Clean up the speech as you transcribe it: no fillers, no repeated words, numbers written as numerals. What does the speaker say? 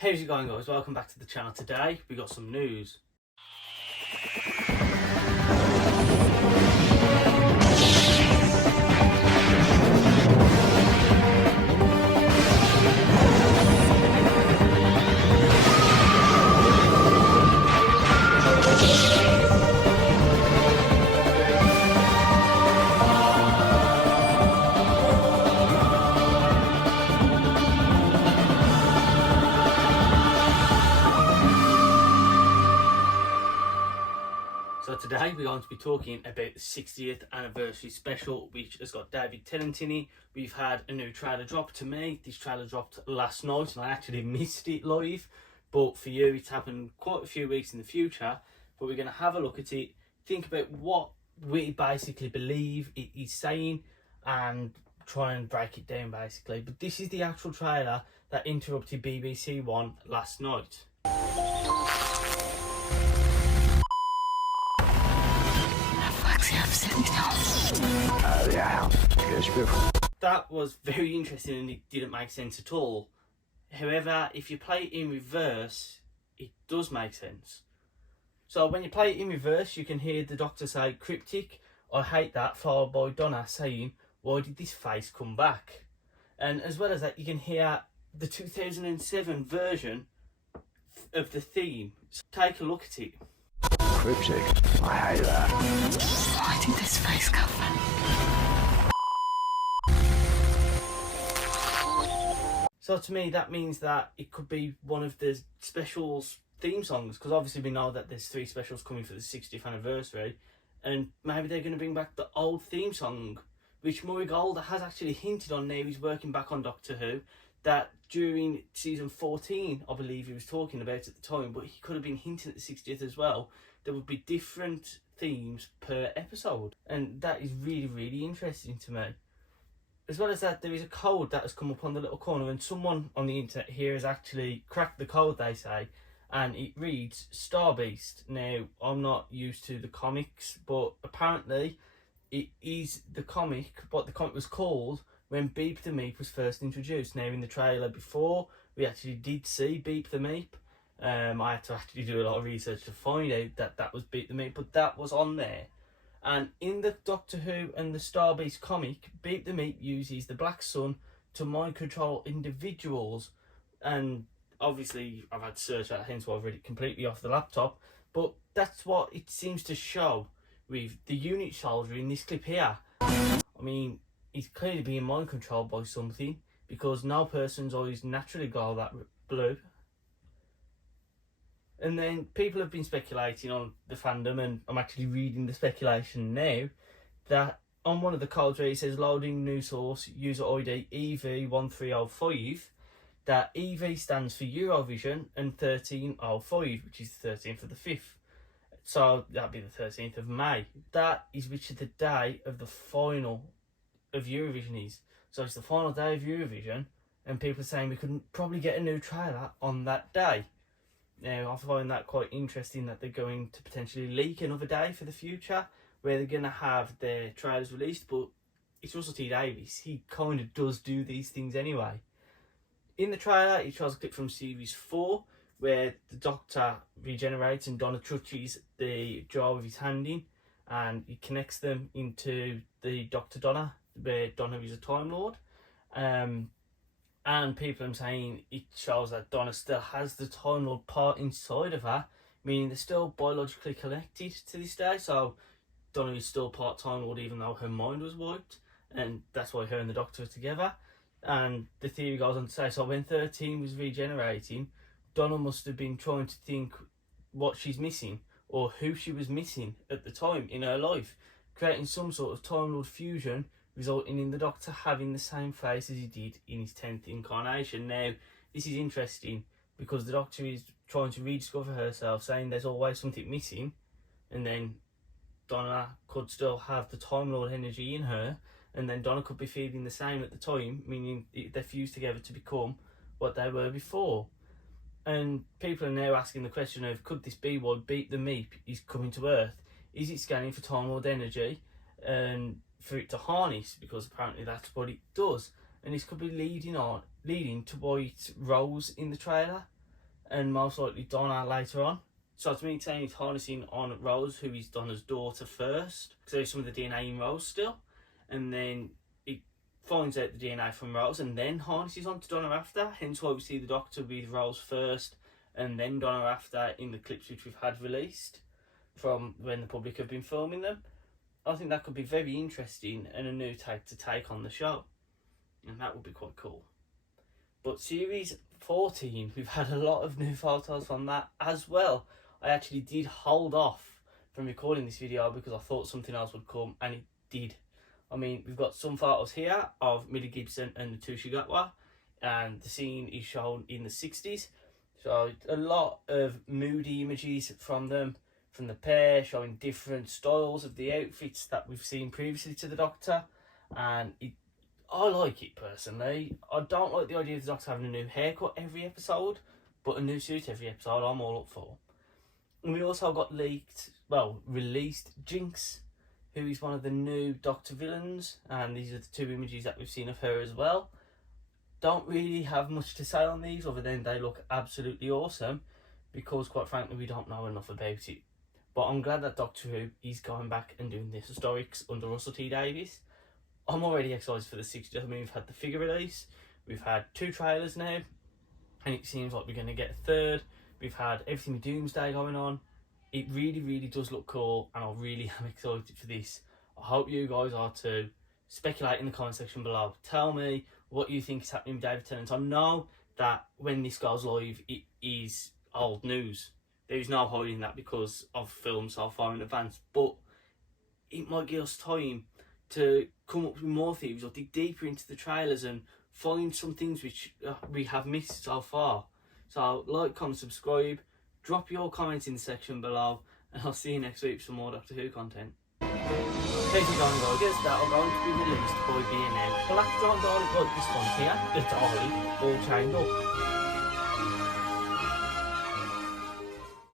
How's it going, guys? Welcome back to the channel. Today we got some news. So today we're going to be talking about the 60th anniversary special, which has got David Tennant in it. We've had a new trailer drop. To me, this trailer dropped last night and I actually missed it live, but for you it's happened quite a few weeks in the future. But we're going to have a look at it, think about what we basically believe it is saying, and try and break it down basically. But this is the actual trailer that interrupted BBC One last night. That was very interesting and it didn't make sense at all. However, if you play it in reverse, it does make sense. So when you play it in reverse, you can hear the Doctor say, "Cryptic, I hate that," followed by Donna saying, "Why did this face come back?" And as well as that, you can hear the 2007 version of the theme. So take a look at it. Cryptic, I hate that. Why did this face come back? So to me, that means that it could be one of the specials theme songs, because obviously we know that there's 3 specials coming for the 60th anniversary, and maybe they're going to bring back the old theme song, which Murray Gold has actually hinted on now. He's working back on Doctor Who, that during season 14, I believe he was talking about at the time, but he could have been hinting at the 60th as well. There would be different themes per episode, and that is really, really interesting to me. As well as that, there is a code that has come up on the little corner, and someone on the internet here has actually cracked the code, they say, and it reads Star Beast. Now, I'm not used to the comics, but apparently it is the comic, what the comic was called when Beep the Meep was first introduced. Now, in the trailer before, we actually did see Beep the Meep. I had to actually do a lot of research to find out that that was Beep the Meep, but that was on there. And in the Doctor Who and the Star Beast comic, Beep the Meep uses the Black Sun to mind control individuals. And obviously I've had to search that, hence why I've read it completely off the laptop. But that's what it seems to show with the unit soldier in this clip here. I mean, he's clearly being mind controlled by something, because no person's eyes naturally glow that blue. And then people have been speculating on the fandom, and I'm actually reading the speculation now, that on one of the codes where it says loading new source, user ID EV1305, that EV stands for Eurovision and 1305, which is the 13th of the 5th. So that'd be the 13th of May. That is which is the day of the final of Eurovision is. So it's the final day of Eurovision, and people are saying we could probably get a new trailer on that day. Now, I find that quite interesting that they're going to potentially leak another day for the future where they're going to have their trailers released, but it's Russell T Davies. He kind of does do these things anyway. In the trailer, it shows a clip from series 4 where the Doctor regenerates and Donna touches the jar with his hand in, and he connects them into the Dr. Donna, where Donna is a Time Lord. And people are saying it shows that Donna still has the Time Lord part inside of her, meaning they're still biologically connected to this day. So Donna is still part Time Lord even though her mind was wiped, and that's why her and the Doctor are together. And the theory goes on to say, so when 13 was regenerating, Donna must have been trying to think what she's missing, or who she was missing at the time in her life, creating some sort of Time Lord fusion, resulting in the Doctor having the same face as he did in his 10th incarnation. Now, this is interesting because the Doctor is trying to rediscover herself, saying there's always something missing, and then Donna could still have the Time Lord energy in her, and then Donna could be feeling the same at the time, meaning they're fused together to become what they were before. And people are now asking the question of, could this be why Beep the Meep is coming to Earth? Is it scanning for Time Lord energy and for it to harness, because apparently that's what it does, and this could be leading to why it rose in the trailer. and most likely Donna later on. So to me, it's saying he's harnessing on Rose, who is Donna's daughter first, because there's some of the DNA in Rose still, and then he finds out the DNA from Rose and then harnesses onto Donna after, hence why we see the Doctor with Rose first and then Donna after in the clips which we've had released from when the public have been filming them. I think that could be very interesting and a new take to take on the show, and that would be quite cool. But series 14, we've had a lot of new photos from that as well. I actually did hold off from recording this video because I thought something else would come, and it did. I mean, we've got some photos here of Millie Gibson and the Tushigatwa, and the scene is shown in the 60s. So a lot of moody images from them, from the pair, showing different styles of the outfits that we've seen previously to the Doctor, and I like it personally. I don't like the idea of the Doctor having a new haircut every episode, but a new suit every episode I'm all up for. And we also got released Jinx, who is one of the new Doctor villains, and these are the two images that we've seen of her as well. Don't really have much to say on these other than they look absolutely awesome, because quite frankly we don't know enough about it. But I'm glad that Doctor Who is going back and doing this historics under Russell T Davies. I'm already excited for the 60th. I mean, we've had the figure release, we've had 2 trailers now, and it seems like we're going to get a third. We've had everything with Doomsday going on. It really, really does look cool, and I really am excited for this. I hope you guys are too. Speculate in the comment section below. Tell me what you think is happening with David Tennant. I know that when this goes live, it is old news. There is no hiding that because I've filmed so far in advance, but it might give us time to come up with more theories or dig deeper into the trailers and find some things which we have missed so far. So like, comment, subscribe, drop your comments in the section below, and I'll see you next week for some more Doctor Who content. Thank you guys, August, that are going to be released by BNN. Black John Dalek like this one here, the Dalek, all chained up.